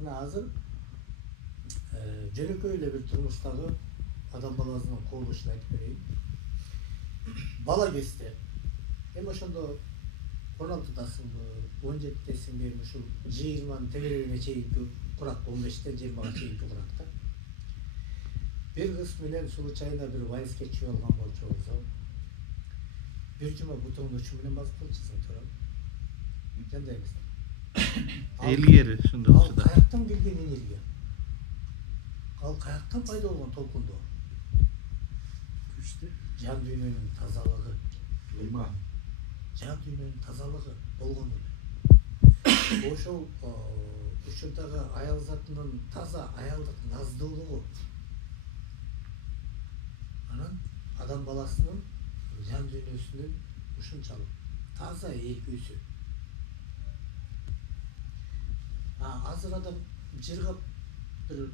Мына азыр жөнөкөй эле бир турмуштагы адам баласынын колдошун айтып берейин. Бала кезде эми ошондо 16дасыңбы, 17десиңби, ушул 20нын тегерегине чейинки курак, 15тен 20га чейинки куракта бир кыз менен случайно бир вальске чыгып алган болчу болсо, бир жума бутуңду учу менен басып калчусуң, туура кандай эмес? Илгери ошондой болчу да. Каяктан келген энергия? Ал каяктан пайда болгон толкундоо? Күчтү. Жан дүйнөнүн тазалыгы. Ыйман. Жан дүйнөнүн тазалыгы болгон эле. Ошол учурдагы аял затынын таза аялдык наздуулугу. Анан адам баласынын жан дүйнөсүнүн ушунчалык таза ийгүүсү. Азыр адам жыргап бир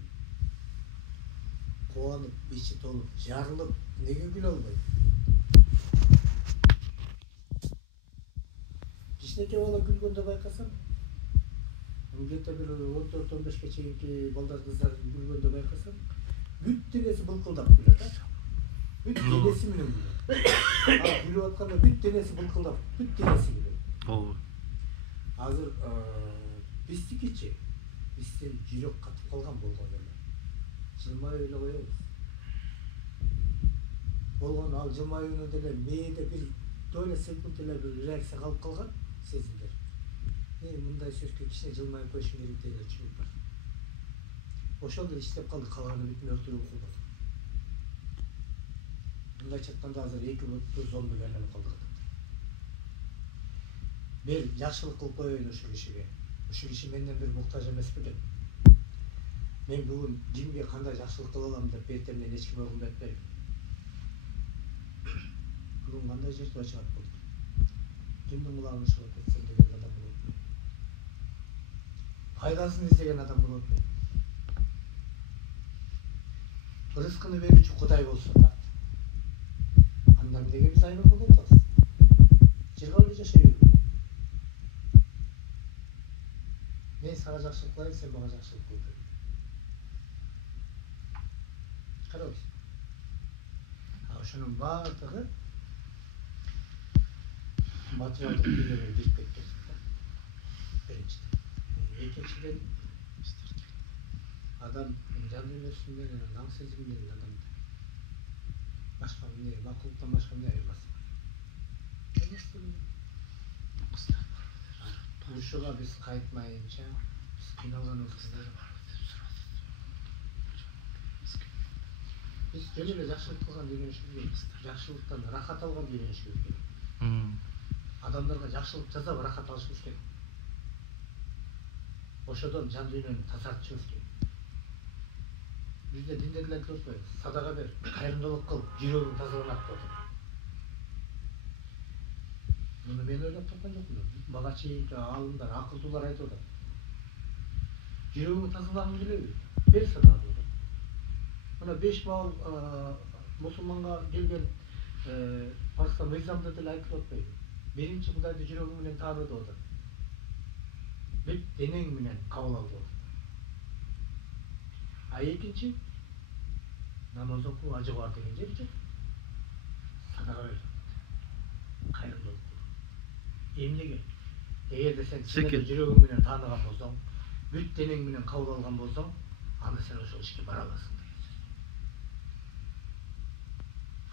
кубанып, ичи толуп, жарылып, неге күлө албайт? Кичинекей бала күлгөндө байкасаң, где-то бир 14-15ке чейинки балдар, кыздар күлгөндө байкасаң, бүт денеси былкылдап күлөт, бүт денеси менен күлөт. Күлүп атканда бүт денеси былкылдап, бүт денеси күлөт. Ооба. Азыр биздикичи, биздин жүрөк катып калган болгон эле. Жылмай эле коебуз. Болгон ал жылмаюунан деле мээде бир доля секунд эле бир реакция калып калган сезимдер. Мындай сөзгө кичине жылмайып коюшум керек деген чүгүп бар. Ошол эле иштеп калды, калганы бүт мертвый укулду. Мындайча айтканда азыр 2 буттуу зомбиге айланып калдык. Мен жакшылык кылып коеюн ушул кишиге. Ушул киши менден бир муктаж эмес белем. Мен бүгүн кимге кандай жакшылык кыла алам деп эртеңден эч кимге угун бербейм. Бүгүн кандай жертва чыгат болду? Кимдин кулагын чыгып кетсем деген адам болот. Пайдасын издеген адам болот. Рызкыны берүүчү Кудай болсо да. Анда эмнеге биз айнып болуп атабыз? Жыргап эле жашай бербейбиз. Мен сага жакшылык кылайын, сен мага жакшылык кыл. Карабыз. Ошонун баардыгы материалдык дүйнөгө кирип кеткен. Биринчиден. Экинчиден адам жан дүйнөсү менен аң сезими менен адам башка эмне, макулуктан башка эмне айырмасы бар? Ушуга биз кайтмайынча биз кыйналганыбыз бар. Биз жөн эле жакшылык кылган үйрөнүшүбүз керек. Жакшылыктан рахат алган үйрөнүшүбүз керек. Адамдарга жакшылык жасап рахат алышыбыз керек. Ошодон жан дүйнөнү тазартышыбыз керек. Бизде динде деле айтып атпайбы? Садага бер, кайрымдуулук кыл, жүрөгүң тазаланат деп атат. Муну мен ойлоп тапкан жокмун. Бага чейинки аалымдар, акылдуулар айтып атат. Жүрөгүң тазалагың келеби? Бер садага деп атат. Мына 5 бал мусулманга келген Пакистан мыйзамда деле айтып атпайбы? Биринчи Кудайды жүрөгүң менен тааны деп атат. Бүт денең менен кабыл ал деп атат. Экинчи намаз окуу, ажы бар деген жери жок. Садага бер. Кайрымдуулук кыл. Эмнеге? Эгерде сен жүрөгүң менен тааныган болсоң, бүт денең менен кабыл алган болсоң, анда сен ошол ишке бара аласың деген сөз.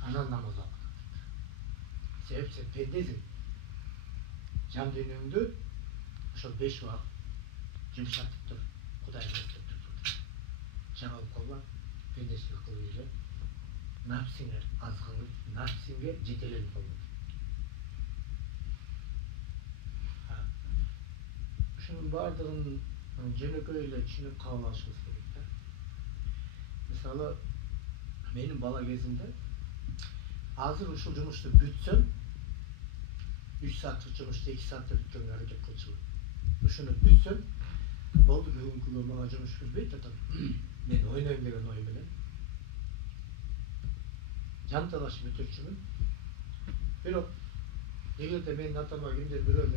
Анан намаз оку. Себеп сен пендесиң. Жан дүйнөңдү ошол 5 убакыт жумшатып тур, Кудайга эстеп тур. Жаңылып калба, пендешилик кылып жүрө. Напсиңе азгынып, напсиңге жетеленип калба. Ушунун баардыгын жөнөкөй эле түшүнүп кабыл алышыбыз керек да. Мисалы, менин бала кезимде азыр ушул жумушту бүтсөм, 3 сааттык жумушту 2 саатта бүткөнгө аракет кылчумун. Ушуну бүтсөм, болду, бүгүнкүгө мага жумуш бүтпөйт атам. Мен ойнойм деген ой менен жанталашып бүтүрчүмүн. Бирок эгерде менин атама кимдир бирөө